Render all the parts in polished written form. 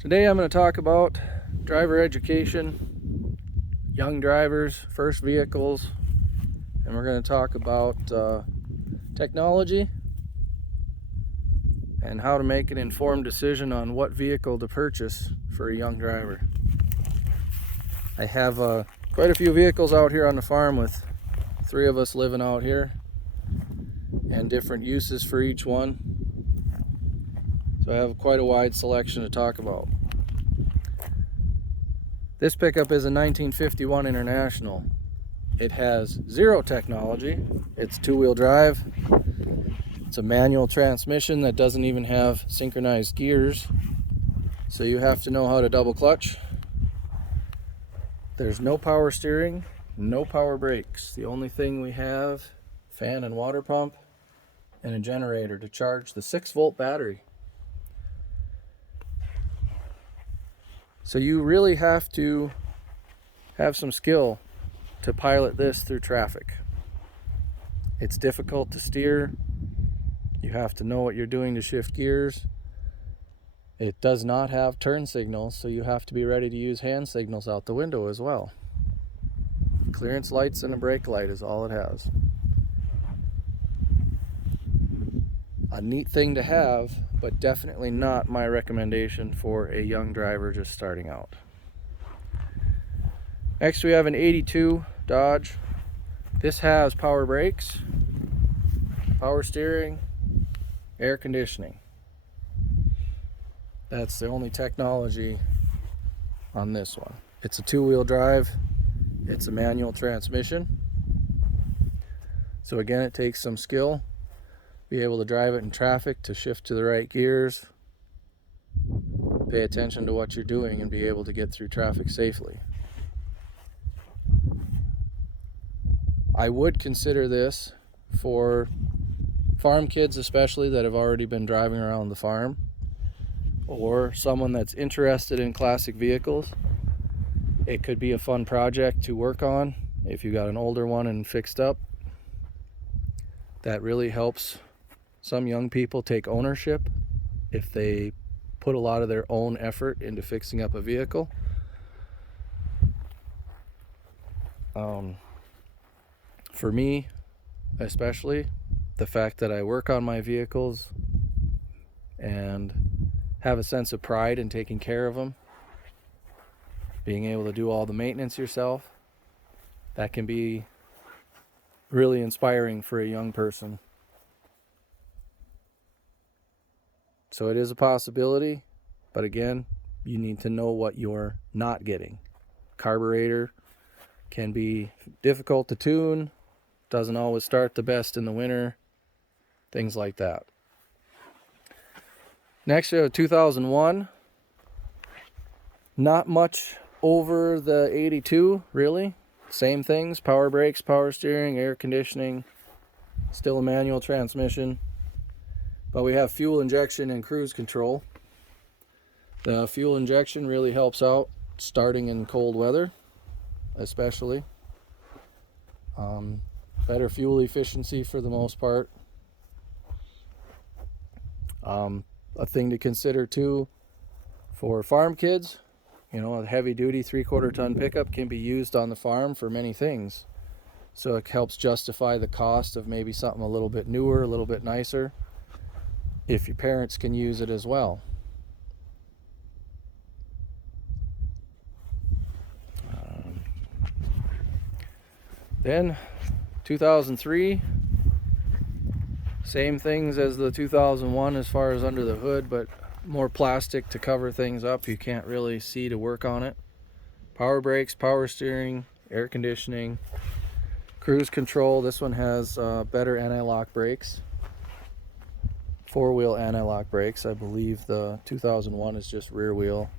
Today I'm going to talk about driver education, young drivers, first vehicles, and we're going to talk about technology and how to make an informed decision on what vehicle to purchase for a young driver. I have quite a few vehicles out here on the farm with 3 of us living out here and different uses for each one. So I have quite a wide selection to talk about. This pickup is a 1951 International. It has zero technology. It's 2-wheel drive. It's a manual transmission that doesn't even have synchronized gears. So you have to know how to double clutch. There's no power steering, no power brakes. The only thing we have, fan and water pump, and a generator to charge the 6-volt battery. So you really have to have some skill to pilot this through traffic. It's difficult to steer. You have to know what you're doing to shift gears. It does not have turn signals, so you have to be ready to use hand signals out the window as well. Clearance lights and a brake light is all it has. A neat thing to have, but definitely not my recommendation for a young driver just starting out. Next we have an 82 Dodge. This has power brakes, power steering, air conditioning. That's the only technology on this one. It's a 2-wheel drive. It's a manual transmission. So again, it takes some skill. Be able to drive it in traffic, to shift to the right gears, pay attention to what you're doing, and be able to get through traffic safely. I would consider this for farm kids, especially that have already been driving around the farm, or someone that's interested in classic vehicles. It could be a fun project to work on if you got an older one and fixed up. That really helps some young people take ownership if they put a lot of their own effort into fixing up a vehicle. For me, especially, the fact that I work on my vehicles and have a sense of pride in taking care of them, being able to do all the maintenance yourself, that can be really inspiring for a young person. So it is a possibility, but again, you need to know what you're not getting. Carburetor can be difficult to tune, doesn't always start the best in the winter, things like that. Next we have a 2001. Not much over the 82, really. Same things, power brakes, power steering, air conditioning, still a manual transmission. But we have fuel injection and cruise control. The fuel injection really helps out starting in cold weather, especially. Better fuel efficiency for the most part. A thing to consider too for farm kids, a heavy duty 3/4 ton pickup can be used on the farm for many things. So it helps justify the cost of maybe something a little bit newer, a little bit nicer, if your parents can use it as well. Then 2003, same things as the 2001 as far as under the hood, but more plastic to cover things up. You can't really see to work on it. Power brakes, power steering, air conditioning, cruise control. This one has better anti-lock brakes, 4-wheel anti-lock brakes. I believe the 2001 is just rear wheel.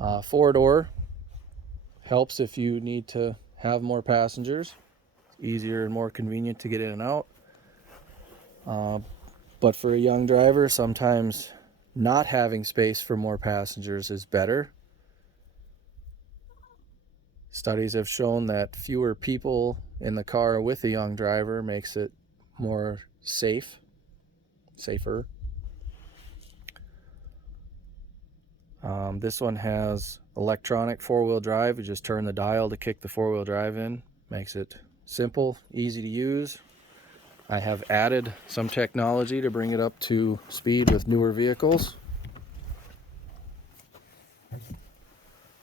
4-door helps if you need to have more passengers. It's easier and more convenient to get in and out. But for a young driver, sometimes not having space for more passengers is better. Studies have shown that fewer people in the car with a young driver makes it more safer. This one has electronic four-wheel drive. You just turn the dial to kick the four-wheel drive in. Makes it simple, easy to use. I have added some technology to bring it up to speed with newer vehicles.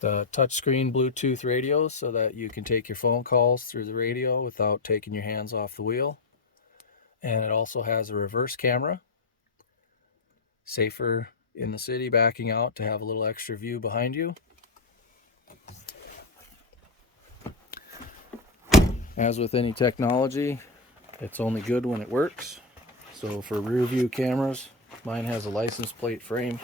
The touchscreen Bluetooth radio so that you can take your phone calls through the radio without taking your hands off the wheel. And it also has a reverse camera. Safer in the city backing out to have a little extra view behind you. As with any technology, it's only good when it works. So for rear view cameras, mine has a license plate frame.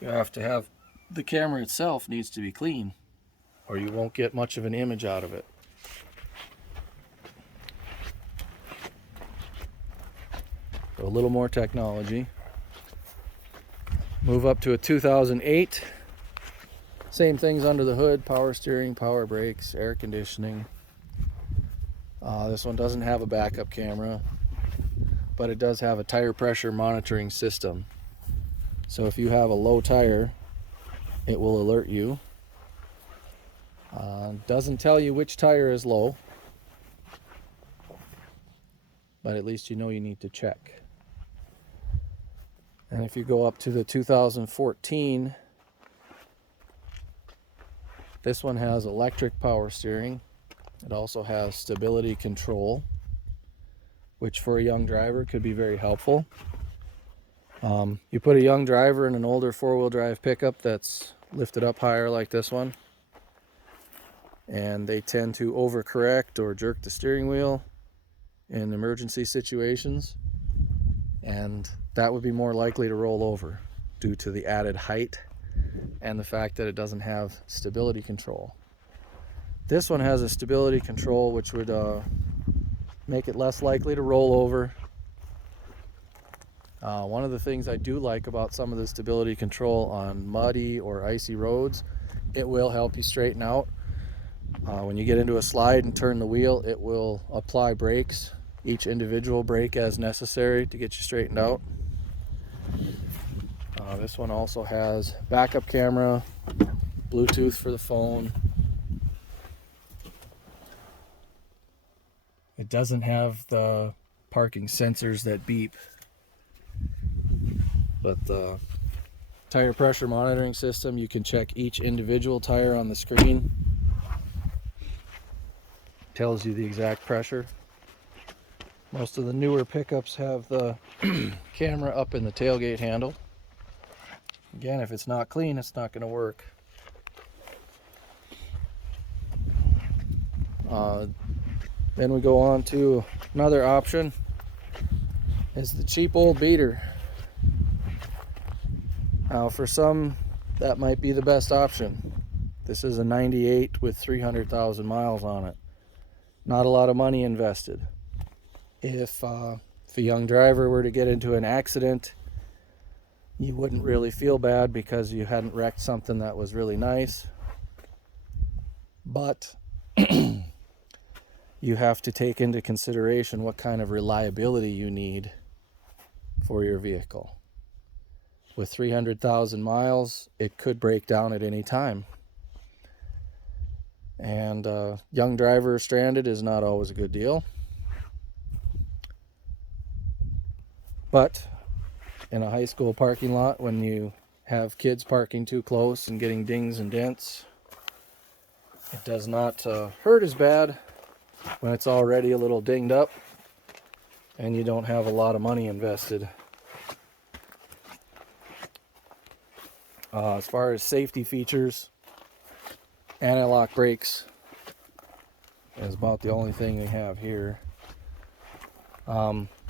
You have to have, the camera itself needs to be clean or you won't get much of an image out of it. So a little more technology. Move up to a 2008. Same things under the hood: power steering, power brakes, air conditioning. This one doesn't have a backup camera, but it does have a tire pressure monitoring system. So if you have a low tire, it will alert you. Doesn't tell you which tire is low, but at least you know you need to check. And if you go up to the 2014, this one has electric power steering. It also has stability control, which for a young driver could be very helpful. You put a young driver in an older four-wheel drive pickup that's lifted up higher like this one, and they tend to overcorrect or jerk the steering wheel in emergency situations, and that would be more likely to roll over due to the added height and the fact that it doesn't have stability control. This one has a stability control which would make it less likely to roll over. One of the things I do like about some of the stability control on muddy or icy roads, it will help you straighten out. When you get into a slide and turn the wheel, it will apply brakes, each individual brake as necessary to get you straightened out. This one also has backup camera, Bluetooth for the phone. It doesn't have the parking sensors that beep, but the tire pressure monitoring system, you can check each individual tire on the screen. Tells you the exact pressure. Most of the newer pickups have the camera up in the tailgate handle. Again, if it's not clean, it's not going to work. Then we go on to another option, is the cheap old beater. Now for some, that might be the best option. This is a 98 with 300,000 miles on it. Not a lot of money invested. If a young driver were to get into an accident, you wouldn't really feel bad because you hadn't wrecked something that was really nice. But you have to take into consideration what kind of reliability you need for your vehicle. With 300,000 miles, it could break down at any time. And young driver stranded is not always a good deal. But in a high school parking lot, when you have kids parking too close and getting dings and dents, it does not hurt as bad when it's already a little dinged up and you don't have a lot of money invested. As far as safety features, anti-lock brakes is about the only thing we have here.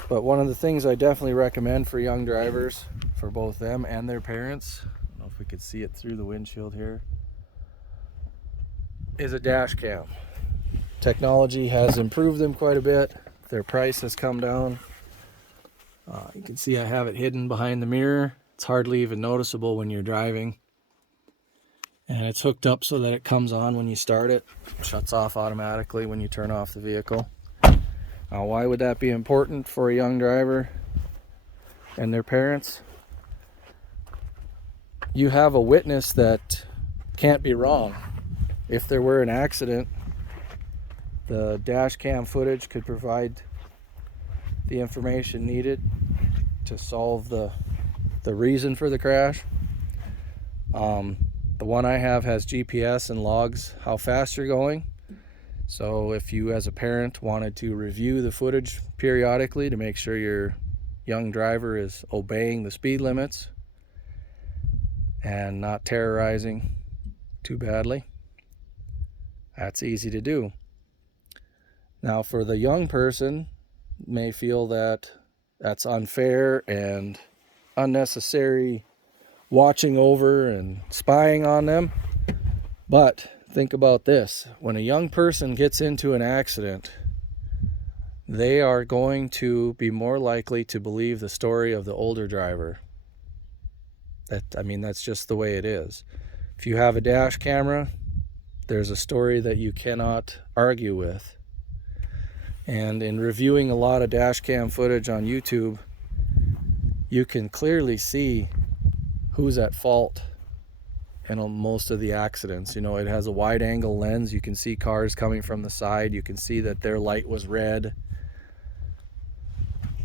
But one of the things I definitely recommend for young drivers, for both them and their parents, I don't know if we could see it through the windshield here, is a dash cam. Technology has improved them quite a bit. Their price has come down. You can see I have it hidden behind the mirror. It's hardly even noticeable when you're driving. And it's hooked up so that it comes on when you start it, shuts off automatically when you turn off the vehicle. Why would that be important for a young driver and their parents? you have a witness that can't be wrong. If there were an accident, the dash cam footage could provide the information needed to solve the reason for the crash. The one I have has GPS and logs how fast you're going. So if you as a parent wanted to review the footage periodically to make sure your young driver is obeying the speed limits and not terrorizing too badly, that's easy to do. Now for the young person, may feel that that's unfair and unnecessary watching over and spying on them. But think about this. When a young person gets into an accident, they are going to be more likely to believe the story of the older driver. That's just the way it is. If you have a dash camera, there's a story that you cannot argue with. And in reviewing a lot of dash cam footage on YouTube, you can clearly see who's at fault in most of the accidents. It has a wide angle lens. You can see cars coming from the side. You can see that their light was red.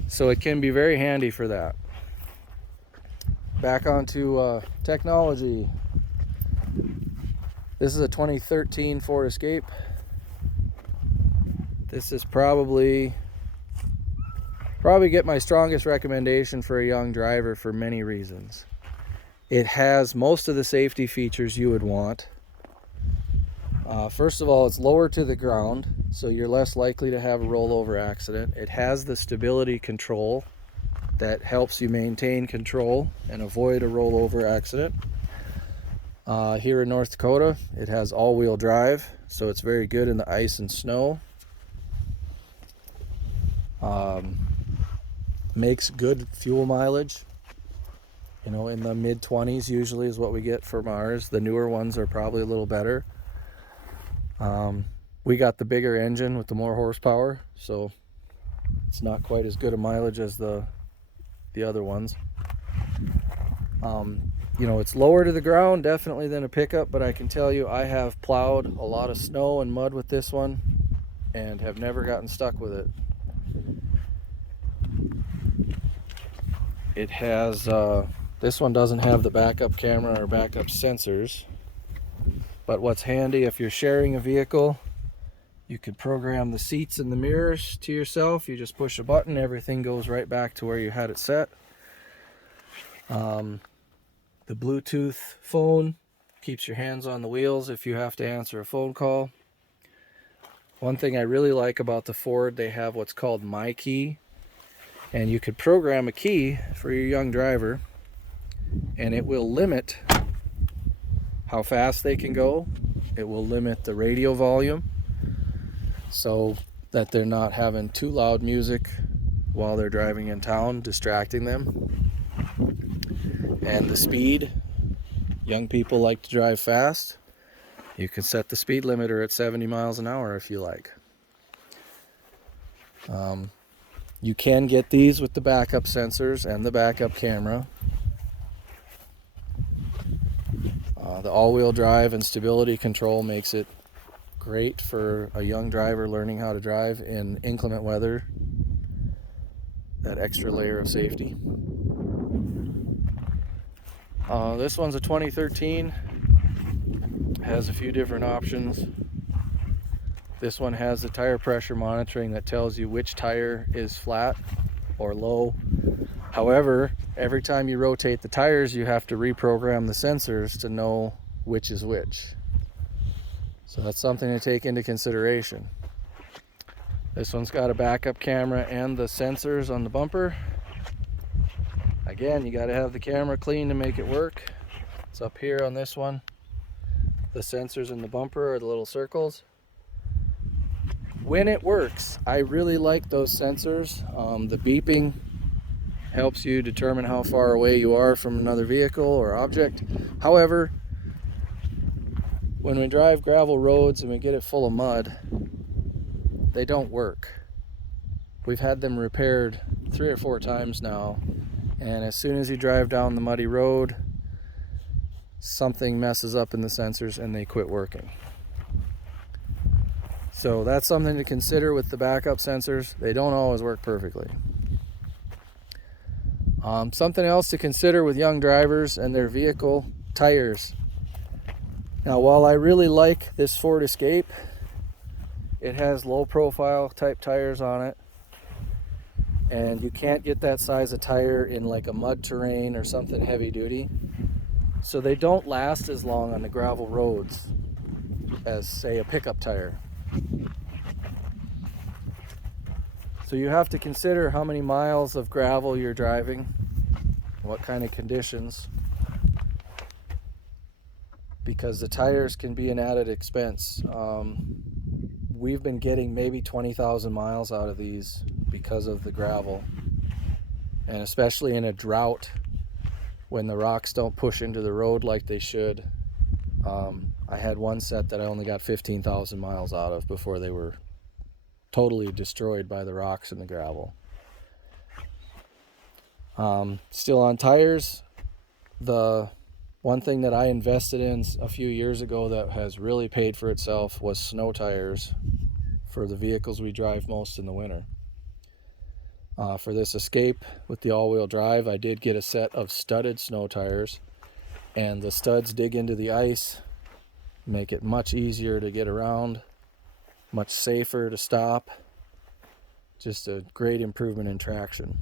So it can be very handy for that. Back onto technology. This is a 2013 Ford Escape. This is probably get my strongest recommendation for a young driver for many reasons. It has most of the safety features you would want. First of all, it's lower to the ground, so you're less likely to have a rollover accident. It has the stability control that helps you maintain control and avoid a rollover accident. Here in North Dakota, it has all-wheel drive, so it's very good in the ice and snow. Makes good fuel mileage. In the mid-20s usually is what we get from ours. The newer ones are probably a little better. We got the bigger engine with the more horsepower, so it's not quite as good a mileage as the other ones. It's lower to the ground definitely than a pickup, but I can tell you I have plowed a lot of snow and mud with this one and have never gotten stuck with it. It has this one doesn't have the backup camera or backup sensors, but what's handy if you're sharing a vehicle, you could program the seats and the mirrors to yourself. You just push a button, everything goes right back to where you had it set. The Bluetooth phone keeps your hands on the wheels if you have to answer a phone call. One thing I really like about the Ford, they have what's called My Key, and you could program a key for your young driver and it will limit how fast they can go. It will limit the radio volume so that they're not having too loud music while they're driving in town, distracting them. And the speed, young people like to drive fast. You can set the speed limiter at 70 miles an hour if you like. You can get these with the backup sensors and the backup camera. The all-wheel drive and stability control makes it great for a young driver learning how to drive in inclement weather. That extra layer of safety. This one's a 2013. Has a few different options. This one has the tire pressure monitoring that tells you which tire is flat or low. However, every time you rotate the tires, you have to reprogram the sensors to know which is which. So that's something to take into consideration. This one's got a backup camera and the sensors on the bumper. Again, you got to have the camera clean to make it work. It's up here on this one. The sensors in the bumper are the little circles. When it works, I really like those sensors. The beeping helps you determine how far away you are from another vehicle or object. However, when we drive gravel roads and we get it full of mud, they don't work. We've had them repaired 3 or 4 times now, and as soon as you drive down the muddy road, something messes up in the sensors and they quit working. So that's something to consider with the backup sensors. They don't always work perfectly. Something else to consider with young drivers and their vehicle: tires. Now, while I really like this Ford Escape, it has low profile type tires on it, and you can't get that size of tire in like a mud terrain or something heavy duty. So they don't last as long on the gravel roads as, say, a pickup tire. So you have to consider how many miles of gravel you're driving, what kind of conditions, because the tires can be an added expense. We've been getting maybe 20,000 miles out of these because of the gravel, and especially in a drought when the rocks don't push into the road like they should. I had one set that I only got 15,000 miles out of before they were totally destroyed by the rocks and the gravel. Still on tires, the one thing that I invested in a few years ago that has really paid for itself was snow tires for the vehicles we drive most in the winter. For this Escape with the all-wheel drive, I did get a set of studded snow tires, and the studs dig into the ice, make it much easier to get around, much safer to stop. Just a great improvement in traction.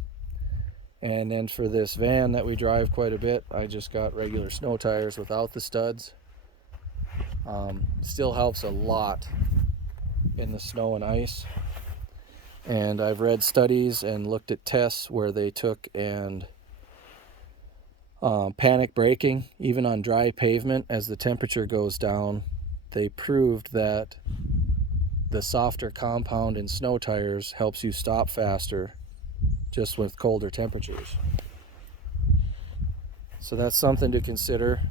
And then for this van that we drive quite a bit, I just got regular snow tires without the studs. Still helps a lot in the snow and ice. And I've read studies and looked at tests where they took and panic braking, even on dry pavement, as the temperature goes down. They proved that the softer compound in snow tires helps you stop faster just with colder temperatures. So that's something to consider.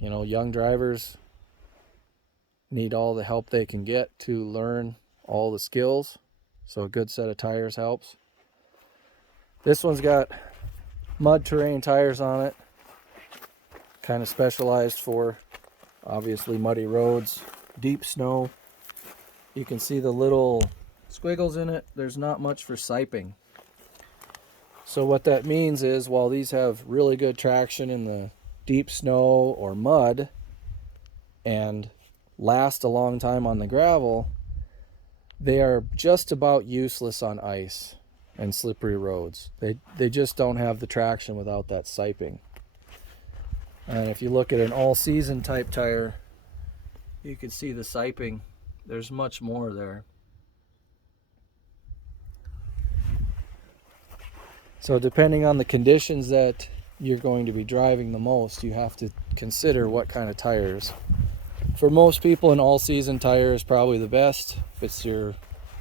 Young drivers need all the help they can get to learn all the skills, so a good set of tires helps. This one's got mud terrain tires on it, kind of specialized for obviously muddy roads, deep snow. You can see the little squiggles in it. There's not much for siping. So what that means is, while these have really good traction in the deep snow or mud and last a long time on the gravel, they are just about useless on ice and slippery roads. They just don't have the traction without that siping. And if you look at an all-season type tire, you can see the siping. There's much more there. So depending on the conditions that you're going to be driving the most, you have to consider what kind of tires. For most people, an all-season tire is probably the best if it's your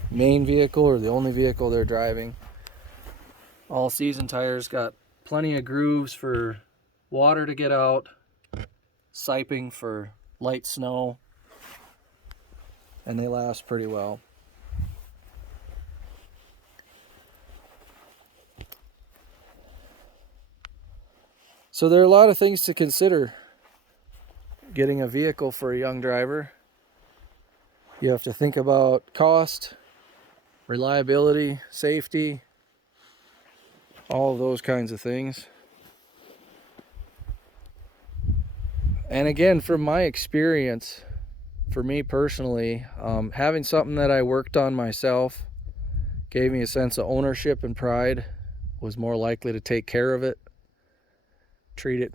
main vehicle or the only vehicle they're driving. All-season tires got plenty of grooves for water to get out, siping for light snow, and they last pretty well. So there are a lot of things to consider getting a vehicle for a young driver. You have to think about cost, reliability, safety, all of those kinds of things. And again, from my experience, for me personally, having something that I worked on myself gave me a sense of ownership and pride, was more likely to take care of it, treat it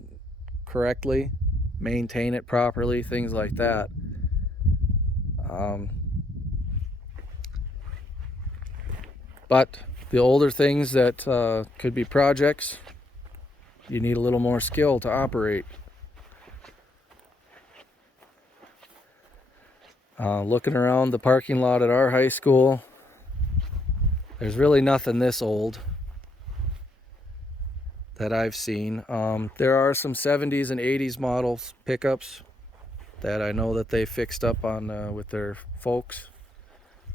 correctly, maintain it properly, things like that. But the older things that could be projects, you need a little more skill to operate. Looking around the parking lot at our high school, there's really nothing this old that I've seen. There are some 70s and 80s models pickups that I know that they fixed up on with their folks.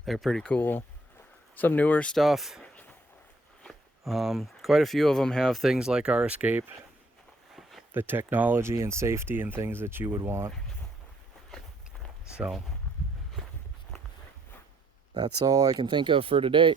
They're pretty cool. Some newer stuff. Quite a few of them have things like our Escape. the technology and safety and things that you would want. So that's all I can think of for today.